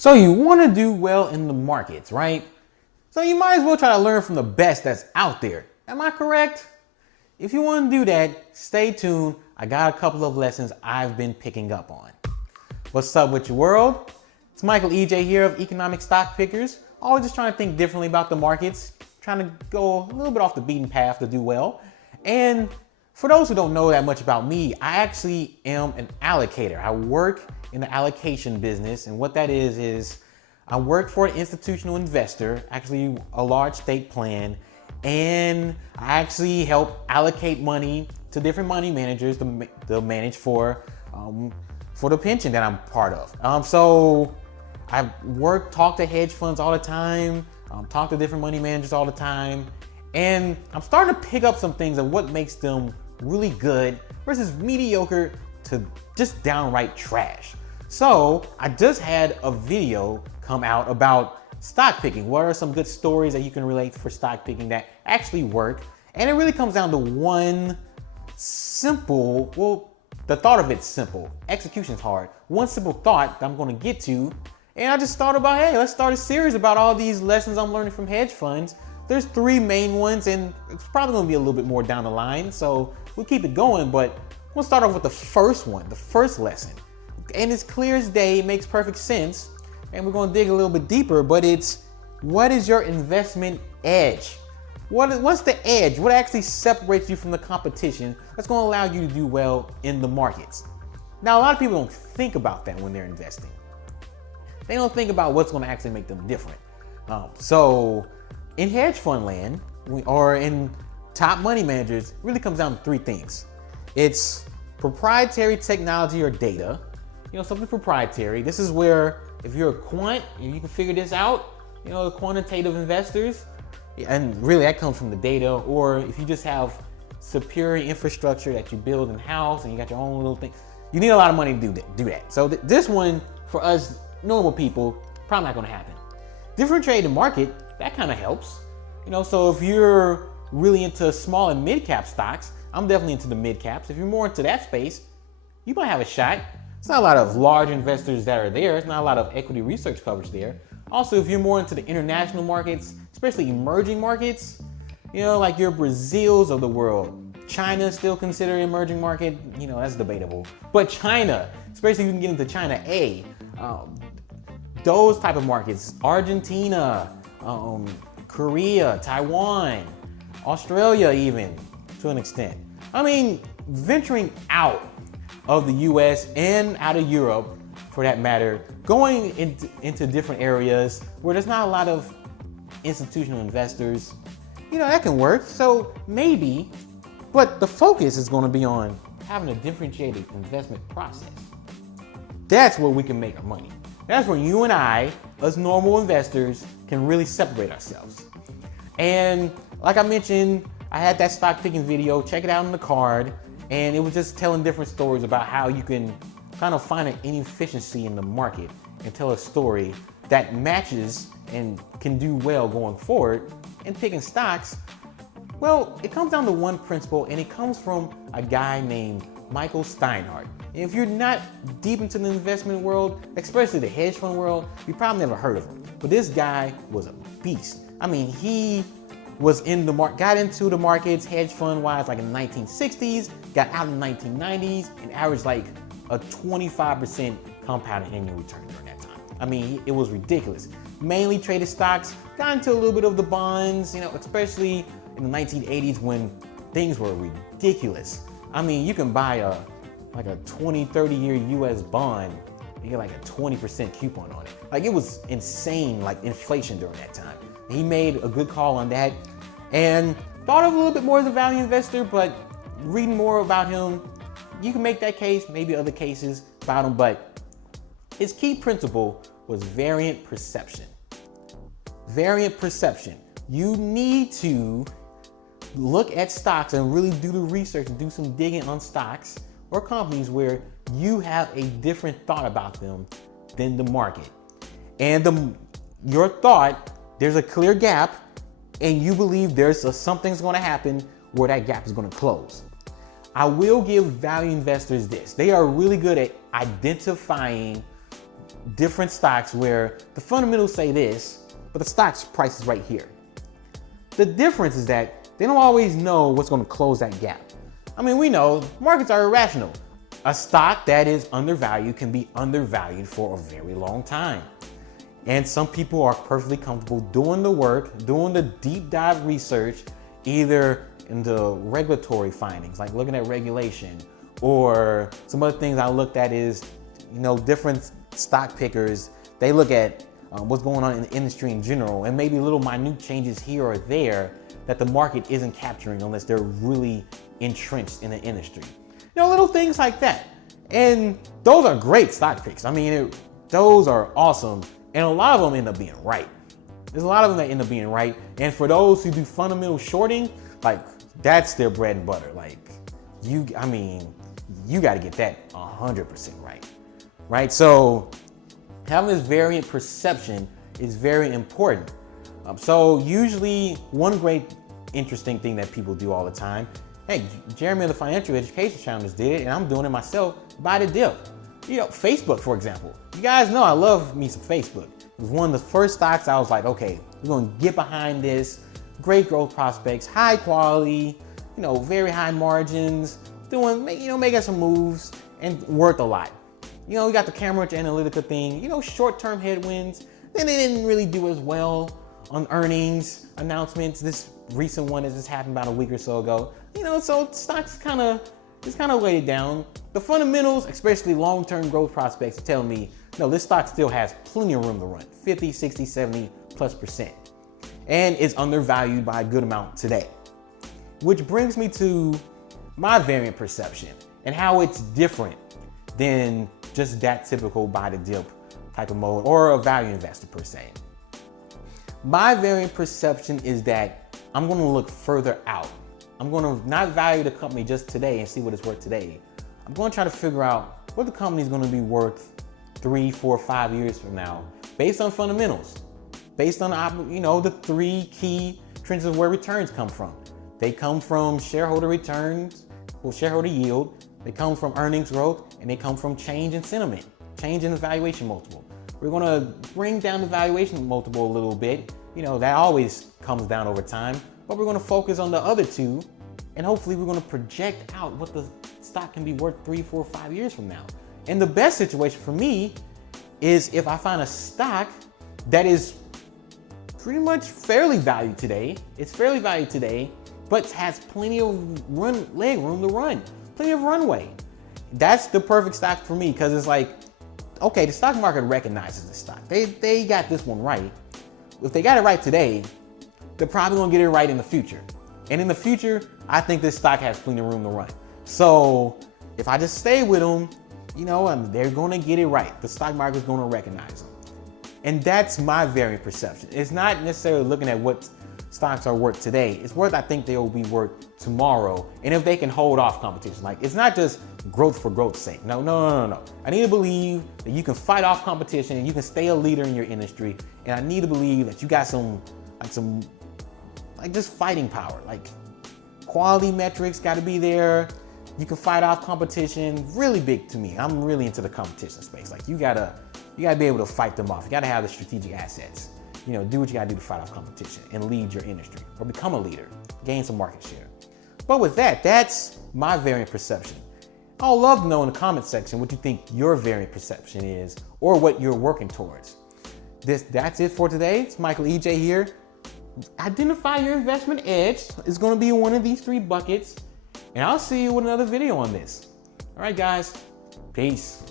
So you want to do well in the markets, right? So you might as well try to learn from the best that's out there. Am I correct? If you want to do that, stay tuned. I got a couple of lessons I've been picking up on. What's up with your world? It's Michael EJ here of Economic Stock Pickers. Always just trying to think differently about the markets, trying to go a little bit off the beaten path to do well. And for those who don't know that much about me, I actually am an allocator. I work in the allocation business, and what that is I work for an institutional investor, actually a large state plan, and I actually help allocate money to different money managers to manage for the pension that I'm part of. So I talk to hedge funds all the time, talk to different money managers all the time, and I'm starting to pick up some things of what makes them really good versus mediocre to just downright trash. So I just had a video come out about stock picking. What are some good stories that you can relate for stock picking that actually work? And it really comes down to one simple, well, the thought of it's simple. Execution's hard. One simple thought that I'm gonna get to. And I just thought about, hey, let's start a series about all these lessons I'm learning from hedge funds. There's 3 main ones, and it's probably gonna be a little bit more down the line. So we'll keep it going, but we'll start off with the first one, the first lesson. And it's clear as day, it makes perfect sense. And we're gonna dig a little bit deeper, but it's, what is your investment edge? What's the edge? What actually separates you from the competition that's gonna allow you to do well in the markets? Now, a lot of people don't think about that when they're investing. They don't think about what's gonna actually make them different. So in hedge fund land, or in top money managers, it really comes down to 3 things. It's proprietary technology or data, something proprietary. This is where if you're a quant, you can figure this out, the quantitative investors, and really that comes from the data, or if you just have superior infrastructure that you build in-house and you got your own little thing, you need a lot of money to do that. So this one, for us normal people, probably not gonna happen. Differentiated market, that kind of helps. So if you're really into small and mid-cap stocks, I'm definitely into the mid-caps. If you're more into that space, you might have a shot. It's not a lot of large investors that are there. It's not a lot of equity research coverage there. Also, if you're more into the international markets, especially emerging markets, like your Brazils of the world. China is still considered emerging market, that's debatable. But China, especially if you can get into China A, those type of markets, Argentina, Korea, Taiwan, Australia even, to an extent. I mean, venturing out of the US and out of Europe, for that matter, going into different areas where there's not a lot of institutional investors, that can work. So maybe, but the focus is going to be on having a differentiated investment process. That's where we can make our money. That's where you and I, as normal investors, can really separate ourselves. And like I mentioned, I had that stock picking video, check it out on the card, and it was just telling different stories about how you can kind of find an inefficiency in the market and tell a story that matches and can do well going forward. And picking stocks, well, it comes down to one principle, and it comes from a guy named Michael Steinhardt. And if you're not deep into the investment world, especially the hedge fund world, you probably never heard of him. But this guy was a beast. I mean, he was in the got into the markets hedge fund wise like in the 1960s, got out in the 1990s, and averaged like a 25% compounded annual return during that time. I mean, it was ridiculous. Mainly traded stocks, got into a little bit of the bonds, especially in the 1980s when things were ridiculous. I mean, you can buy a 20, 30 year US bond and get like a 20% coupon on it. Like, it was insane, like inflation during that time. He made a good call on that and thought of a little bit more as a value investor, but reading more about him, you can make that case, maybe other cases about him, but his key principle was variant perception. Variant perception. You need to look at stocks and really do the research and do some digging on stocks or companies where you have a different thought about them than the market. And your thought, there's a clear gap, and you believe something's gonna happen where that gap is gonna close. I will give value investors this. They are really good at identifying different stocks where the fundamentals say this, but the stock's price is right here. The difference is that they don't always know what's going to close that gap. I mean, we know markets are irrational. A stock that is undervalued can be undervalued for a very long time. And some people are perfectly comfortable doing the work, doing the deep dive research, either into regulatory findings, like looking at regulation, or some other things I looked at is, different stock pickers, they look at what's going on in the industry in general, and maybe little minute changes here or there that the market isn't capturing unless they're really entrenched in the industry. Little things like that. And those are great stock picks. I mean, those are awesome. And a lot of them end up being right. There's a lot of them that end up being right. And for those who do fundamental shorting, like that's their bread and butter. Like you got to get that 100% right. Right? So having this variant perception is very important. So usually one great interesting thing that people do all the time, hey, Jeremy of the Financial Education Channel just did it, and I'm doing it myself, buy the dip. Facebook, for example. You guys know I love me some Facebook. It was one of the first stocks I was like, okay, we're gonna get behind this. Great growth prospects, high quality, very high margins, making some moves and worth a lot. We got the Cambridge Analytica thing, short-term headwinds. Then they didn't really do as well on earnings announcements. This recent one that just happened about a week or so ago. So stocks kind of weighted down. The fundamentals, especially long-term growth prospects, tell me, no, this stock still has plenty of room to run, 50, 60, 70+%. And is undervalued by a good amount today. Which brings me to my variant perception and how it's different than just that typical buy the dip type of mode or a value investor per se. My variant perception is that I'm going to look further out. I'm going to not value the company just today and see what it's worth today. I'm going to try to figure out what the company is going to be worth 3, 4, 5 years from now, based on fundamentals, based on the 3 key trends of where returns come from. They come from shareholder returns, or shareholder yield. They come from earnings growth, and they come from change in sentiment, change in the valuation multiple. We're going to bring down the valuation multiple a little bit. That always comes down over time. But we're going to focus on the other two, and hopefully we're going to project out what the stock can be worth 3, 4, 5 years from now. And the best situation for me is if I find a stock that is pretty much fairly valued today. It's fairly valued today, but has plenty of leg room to run, plenty of runway. That's the perfect stock for me, because it's like, okay, the stock market recognizes this stock. They got this one right. If they got it right today, they're probably gonna get it right in the future. And in the future, I think this stock has plenty of room to run. So if I just stay with them, they're gonna get it right. The stock market's gonna recognize them. And that's my variant perception. It's not necessarily looking at what stocks are worth today. It's worth, I think they will be worth tomorrow. And if they can hold off competition, like it's not just growth for growth's sake. No. I need to believe that you can fight off competition and you can stay a leader in your industry. And I need to believe that you got some just fighting power, like quality metrics got to be there. You can fight off competition, really big to me. I'm really into the competition space. Like you gotta be able to fight them off. You gotta have the strategic assets. Do what you gotta do to fight off competition and lead your industry or become a leader, gain some market share. But with that, that's my variant perception. I'd love to know in the comment section what you think your variant perception is or what you're working towards. That's it for today. It's Michael EJ here. Identify your investment edge. It's going to be one of these 3 buckets. And I'll see you with another video on this. All right, guys. Peace.